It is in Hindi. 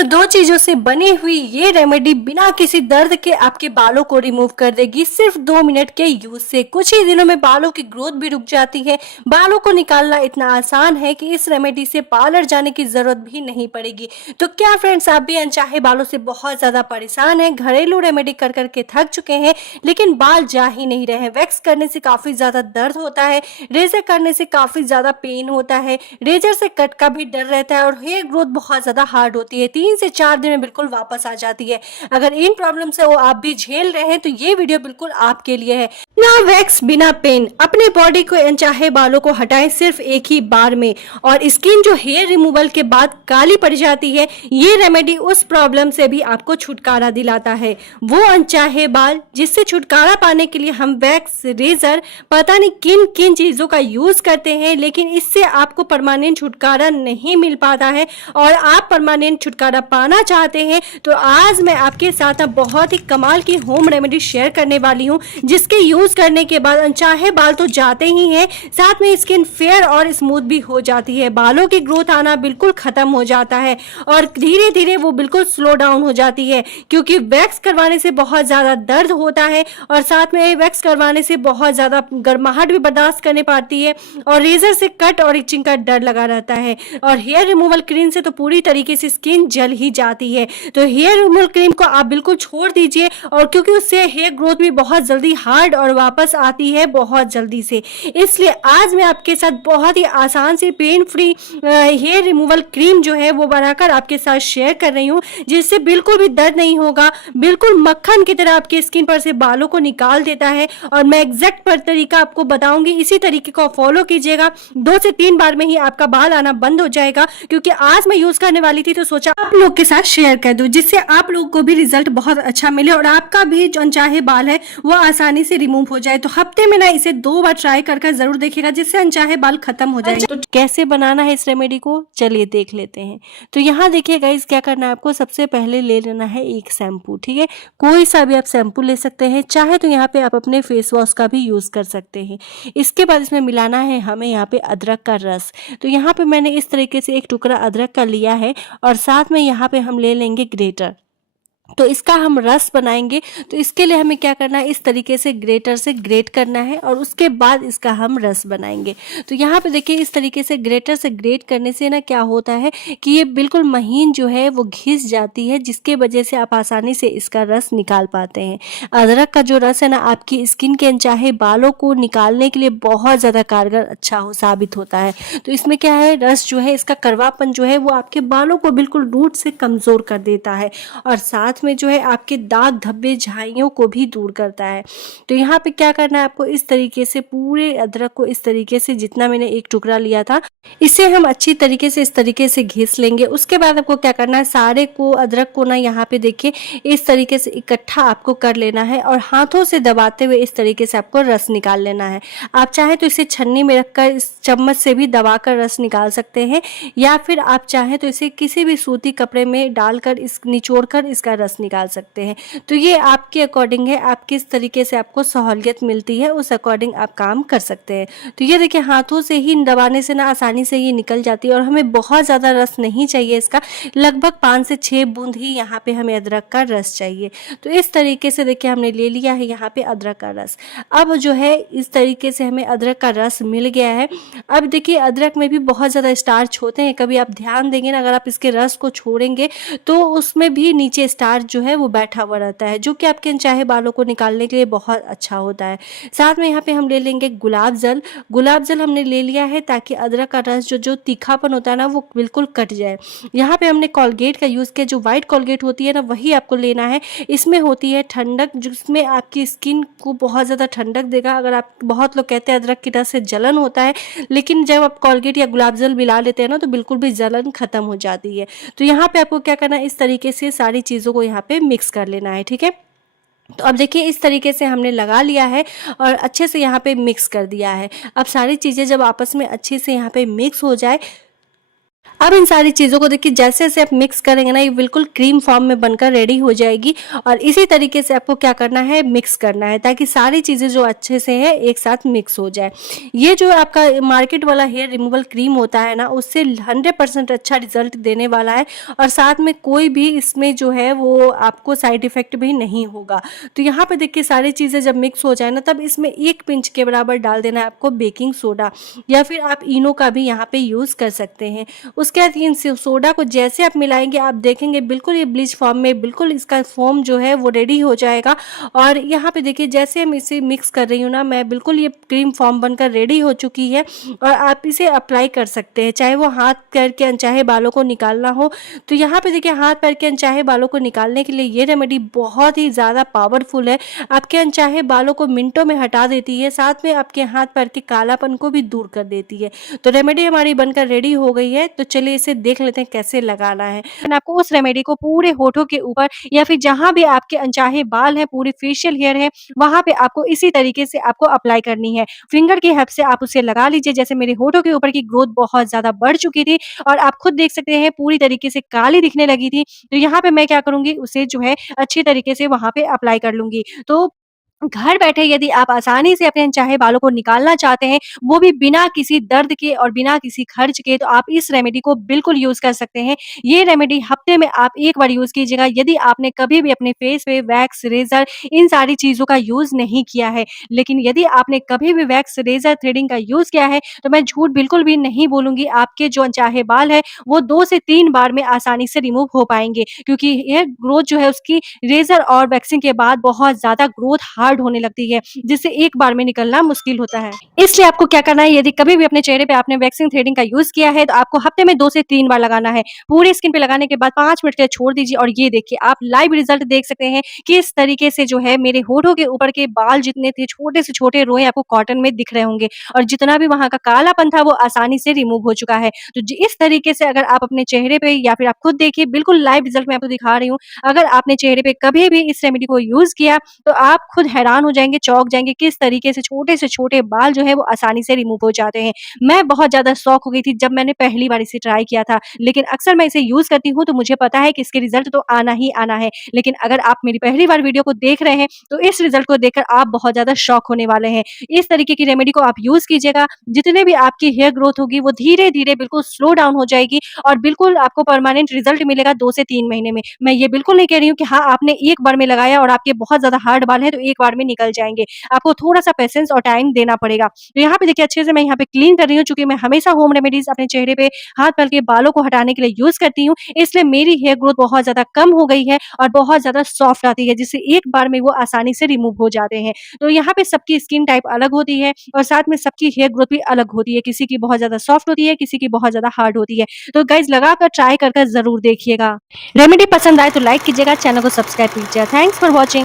दो चीजों से बनी हुई ये रेमेडी बिना किसी दर्द के आपके बालों को रिमूव कर देगी सिर्फ 2 मिनट के यूज से। कुछ ही दिनों में बालों की ग्रोथ भी रुक जाती है। बालों को निकालना इतना आसान है कि इस रेमेडी से पार्लर जाने की जरूरत भी नहीं पड़ेगी। तो क्या फ्रेंड्स, आप भी अनचाहे बालों से बहुत ज्यादा परेशान हैं, घरेलू रेमेडी कर करके थक चुके हैं लेकिन बाल जा ही नहीं रहे हैं? वैक्स करने से काफी ज्यादा दर्द होता है, रेजर करने से काफी ज्यादा पेन होता है, रेजर से कट का भी डर रहता है और हेयर ग्रोथ बहुत ज्यादा हार्ड होती है। 3 से 4 दिन में बिल्कुल वापस आ जाती है। अगर इन प्रॉब्लम से वो आप भी झेल रहे हैं तो ये वीडियो बिल्कुल आपके लिए है। ना वैक्स बिना पेन, अपने बॉडी को अनचाहे बालों को हटाएं सिर्फ एक ही बार में। और स्किन जो हेयर रिमूवल के बाद काली पड़ जाती है, ये रेमेडी उस प्रॉब्लम से भी आपको छुटकारा दिलाता है। वो अनचाहे बाल जिससे छुटकारा पाने के लिए हम वैक्स, रेजर, पता नहीं किन किन चीजों का यूज करते हैं, लेकिन इससे आपको परमानेंट छुटकारा नहीं मिल पाता है। और आप परमानेंट छुटकारा पाना चाहते हैं तो आज मैं आपके साथ बहुत ही कमाल की होम रेमेडी शेयर करने वाली हूं, जिसके यूज करने के बाद अनचाहे बाल तो जाते ही हैं, साथ में स्किन फेयर और स्मूथ भी हो जाती है। बालों की ग्रोथ आना बिल्कुल खत्म हो जाता है और धीरे धीरे वो बिल्कुल स्लो डाउन हो जाती है, क्योंकि वैक्स करवाने से बहुत ज्यादा दर्द होता है और साथ में वैक्स करवाने से बहुत ज्यादा गर्माहट भी बर्दाश्त करने पड़ती है और रेजर से कट और इचिंग का डर लगा रहता है। और हेयर रिमूवल क्रीम से तो पूरी तरीके से स्किन जल ही जाती है। तो हेयर रिमूवल क्रीम को आप बिल्कुल छोड़ दीजिए, और क्योंकि उससे हेयर ग्रोथ भी बहुत जल्दी हार्ड और वापस आती है बहुत जल्दी से, इसलिए आज मैं आपके साथ बहुत ही आसान से pain free hair removal cream जो है वो बनाकर आपके साथ शेयर कर रही हूँ, जिससे बिल्कुल भी दर्द नहीं होगा, बिल्कुल मक्खन की तरह आपके स्किन पर से बालों को निकाल देता है। और मैं एग्जैक्ट पर तरीका आपको बताऊंगी, इसी तरीके को फॉलो कीजिएगा, 2 से 3 बार में ही आपका बाल आना बंद हो जाएगा। क्योंकि आज मैं यूज करने वाली थी तो सोचा आप लोग के साथ शेयर कर दूं, जिससे आप लोग को भी रिजल्ट बहुत अच्छा मिले और आपका भी जो अनचाहे बाल है वो आसानी से रिमूव हो जाए। तो हफ्ते में ना इसे 2 बार ट्राई कर जरूर देखिएगा, जिससे अनचाहे बाल खत्म हो जाएंगे। तो कैसे बनाना है इस रेमेडी को, चलिए देख लेते हैं। तो यहाँ देखिए गाइस, क्या करना है आपको, सबसे पहले ले लेना है एक शैम्पू। ठीक है, कोई सा भी आप शैम्पू ले सकते हैं, चाहे तो यहाँ पे आप अपने फेस वॉश का भी यूज कर सकते हैं। इसके बाद इसमें मिलाना है हमें यहाँ पे अदरक का रस। तो यहाँ पे मैंने इस तरीके से एक टुकड़ा अदरक का लिया है और साथ में यहाँ पे हम ले लेंगे ग्रेटर। तो इसका हम रस बनाएंगे। तो इसके लिए हमें क्या करना है, इस तरीके से ग्रेटर से ग्रेट करना है और उसके बाद इसका हम रस बनाएंगे। तो यहाँ पे देखिए, इस तरीके से ग्रेटर से ग्रेट करने से ना क्या होता है कि ये बिल्कुल महीन जो है वो घिस जाती है, जिसके वजह से आप आसानी से इसका रस निकाल पाते हैं। अदरक का जो रस है ना, आपकी स्किन के अनचाहे बालों को निकालने के लिए बहुत ज़्यादा कारगर अच्छा साबित होता है। तो इसमें क्या है, रस जो है इसका कड़वापन जो है वो आपके बालों को बिल्कुल रूट से कमज़ोर कर देता है और साथ में जो है आपके दाग धब्बे झाइयों को भी दूर करता है। तो यहाँ पे क्या करना है आपको, इस तरीके से पूरे अदरक को इस तरीके से, जितना मैंने एक टुकड़ा लिया था, इसे हम अच्छी तरीके से इस तरीके से घिस लेंगे। उसके बाद आपको क्या करना है, सारे को अदरक को ना यहाँ पे देखिए इस तरीके से इकट्ठा आपको कर लेना है और हाथों से दबाते हुए इस तरीके से आपको रस निकाल लेना है। आप चाहे तो इसे छन्नी में रखकर इस चम्मच से भी दबाकर रस निकाल सकते हैं, या फिर आप चाहें तो इसे किसी भी सूती कपड़े में डालकर निचोड़कर इसका रस निकाल सकते हैं। तो ये आपके अकॉर्डिंग है, आप किस तरीके से आपको सहूलियत मिलती है उस अकॉर्डिंग आप काम कर सकते हैं। तो ये देखिए, हाथों से ही दबाने से ना आसानी से ये निकल जाती है और हमें बहुत ज़्यादा रस नहीं चाहिए इसका, लगभग 5 से 6 बूंद ही यहाँ पे हमें अदरक का रस चाहिए। तो इस तरीके से देखिए हमने ले लिया है यहाँ पे अदरक का रस। अब जो है इस तरीके से हमें अदरक का रस मिल गया है। अब देखिए, अदरक में भी बहुत ज़्यादा स्टार्च होते हैं, कभी आप ध्यान देंगे ना, अगर आप इसके रस को छोड़ेंगे तो उसमें भी नीचे स्टार्च जो है वो बैठा हुआ रहता है, जो कि आपके अनचाहे बालों को निकालने के लिए बहुत अच्छा होता है। साथ में यहाँ पे हम ले लेंगे गुलाब जल। गुलाब जल हमने ले लिया है ताकि अदरक का रस जो तीखापन होता है ना वो बिल्कुल कट जाए। यहाँ पे हमने कोलगेट का यूज़ किया, जो वाइट कोलगेट होती है ना वही आपको लेना है। इसमें होती है ठंडक, जिसमें आपकी स्किन को बहुत ज़्यादा ठंडक देगा। अगर आप, बहुत लोग कहते हैं अदरक की रस से जलन होता है, लेकिन जब आप कोलगेट या गुलाब जल मिला लेते हैं ना तो बिल्कुल भी जलन खत्म हो जाती है। तो यहाँ पे आपको क्या करना है, इस तरीके से सारी चीज़ों को यहाँ पे मिक्स कर लेना है। ठीक है, तो अब देखिए इस तरीके से हमने लगा लिया है और अच्छे से यहाँ पे मिक्स कर दिया है। अब सारी चीज़ें जब आपस में अच्छे से यहाँ पे मिक्स हो जाए अब इन सारी चीज़ों को देखिए जैसे-जैसे आप मिक्स करेंगे ना, ये बिल्कुल क्रीम फॉर्म में बनकर रेडी हो जाएगी और इसी तरीके से आपको क्या करना है, मिक्स करना है ताकि सारी चीज़ें जो अच्छे से है एक साथ मिक्स हो जाए। ये जो आपका मार्केट वाला हेयर रिमूवल क्रीम होता है ना, उससे 100% अच्छा रिज़ल्ट देने वाला है और साथ में कोई भी इसमें जो है वो आपको साइड इफ़ेक्ट भी नहीं होगा। तो यहाँ पे देखिए सारी चीज़ें जब मिक्स हो जाए ना, तब इसमें 1 पिंच के बराबर डाल देना है आपको बेकिंग सोडा या फिर आप इनो का भी यहाँ पे यूज़ कर सकते हैं। उसके बाद इन सोडा को जैसे आप मिलाएंगे आप देखेंगे बिल्कुल ये ब्लीच फॉर्म में बिल्कुल इसका फोम जो है वो रेडी हो जाएगा। और यहाँ पे देखिए जैसे हम इसे मिक्स कर रही हूँ ना मैं, बिल्कुल ये क्रीम फॉर्म बनकर रेडी हो चुकी है और आप इसे अप्लाई कर सकते हैं, चाहे वो हाथ पैर के अनचाहे बालों को निकालना हो। तो यहाँ पे देखिए हाथ पैर के अनचाहे बालों को निकालने के लिए ये रेमेडी बहुत ही ज़्यादा पावरफुल है। आपके अनचाहे बालों को मिनटों में हटा देती है, साथ में आपके हाथ पैर के कालापन को भी दूर कर देती है। तो रेमेडी हमारी बनकर रेडी हो गई है, तो चलिए इसे देख लेते हैं कैसे लगाना है। आपको उस रेमेडी को पूरे होठों के ऊपर या फिर जहाँ भी आपके अनचाहे बाल हैं, पूरे फेशियल हेयर है, वहाँ पे आपको इसी तरीके से आपको अप्लाई करनी है। फिंगर की हेल्प से आप उसे लगा लीजिए। जैसे मेरे होठों के ऊपर की ग्रोथ बहुत ज़्यादा बढ़ चुकी थी और आप खुद देख सकते हैं पूरी तरीके से काली दिखने लगी थी। तो यहाँ पे मैं क्या करूँगी, उसे जो है अच्छी तरीके से वहाँ पे अप्लाई कर लूँगी। तो घर बैठे यदि आप आसानी से अपने अनचाहे बालों को निकालना चाहते हैं, वो भी बिना किसी दर्द के और बिना किसी खर्च के, तो आप इस रेमेडी को बिल्कुल यूज़ कर सकते हैं। ये रेमेडी हफ्ते में आप 1 बार यूज़ कीजिएगा। यदि आपने कभी भी अपने फेस पे वैक्स, रेज़र इन सारी चीज़ों का यूज़ नहीं किया है, लेकिन यदि आपने कभी भी वैक्स, रेज़र, थ्रेडिंग का यूज़ किया है, तो मैं झूठ बिल्कुल भी नहीं बोलूँगी, आपके जो अनचाहे बाल हैं, वो 2 से 3 बार में आसानी से रिमूव हो पाएँगे क्योंकि हेयर ग्रोथ जो है उसकी रेज़र और वैक्सिंग के बाद बहुत ज़्यादा ग्रोथ हार्ड होने लगती है, जिससे एक बार में निकलना मुश्किल होता है। इसलिए आपको क्या करना है, यदि कभी भी अपने चेहरे पे आपने वैक्सिंग थ्रेडिंग का यूज़ किया है, तो आपको हफ्ते में 2 से 3 बार लगाना है। पूरी स्किन पे लगाने के बाद 5 मिनट के लिए छोड़ दीजिए और ये देखिए आप लाइव रिज़ल्ट देख सकते हैं, किस तरीके से जो है मेरे होठों के ऊपर के बाल जितने थे, छोटे से छोटे रोए आपको कॉटन में दिख रहे होंगे और जितना भी वहाँ का कालापन था, वो आसानी से रिमूव हो चुका है। तो ज इस तरीके से अगर आप अपने चेहरे पे या फिर आप खुद देखिए, बिल्कुल लाइव रिज़ल्ट मैं आपको दिखा रही हूँ। अगर आपने चेहरे पे कभी भी इस रेमेडी को यूज़ किया, तो आप खुद हैरान हो जाएँगे, चौंक जाएँगे, किस तरीके से छोटे बाल जो है वो आसानी से रिमूव हो जाते हैं। मैं बहुत ज़्यादा शॉक हो गई थी जब मैंने पहली बार इसे ट्राई किया था, लेकिन अक्सर मैं इसे यूज़ करती हूँ तो मुझे पता है कि इसके रिज़ल्ट तो आना ही आना है। लेकिन अगर आप मेरी पहली बार वीडियो को देख रहे हैं, तो इस रिज़ल्ट को देखकर आप बहुत ज़्यादा शॉक होने वाले हैं। इस तरीके की रेमेडी को आप यूज़ कीजिएगा, जितने भी आपकी हेयर ग्रोथ होगी वो धीरे-धीरे बिल्कुल स्लो डाउन हो जाएगी और बिल्कुल आपको परमानेंट रिज़ल्ट मिलेगा 2 से 3 महीने में। मैं ये बिल्कुल नहीं कह रही हूँ कि हाँ, आपने एक बार में लगाया और आपके बहुत ज़्यादा हार्ड बाल हैं तो एक बार में निकल जाएँगे। आपको थोड़ा-सा पेशेंस और टाइम देना पड़ेगा। तो यहाँ पे देखिए अच्छे से मैं यहाँ पे क्लीन कर रही हूँ, चूँकि मैं हमेशा होम रेमेडीज़ अपने चेहरे पे हाथ-पैर के बालों को हटाने के लिए यूज़ करती हूँ, इसलिए मेरी हेयर ग्रोथ बहुत ज़्यादा कम हो गई है और बहुत ज़्यादा सॉफ्ट आती है, जिससे एक बार में वो आसानी से रिमूव हो जाते हैं। तो यहाँ पे सबकी स्किन टाइप अलग होती है और साथ में सबकी हेयर ग्रोथ भी अलग होती है। किसी की बहुत ज़्यादा सॉफ्ट होती है, किसी की बहुत ज़्यादा हार्ड होती है। तो गाइज़ लगाकर ट्राई कर ज़रूर देखिएगा। रेमेडी पसंद आए तो लाइक कीजिएगा, चैनल को सब्सक्राइब कीजिएगा। Thanks for watching.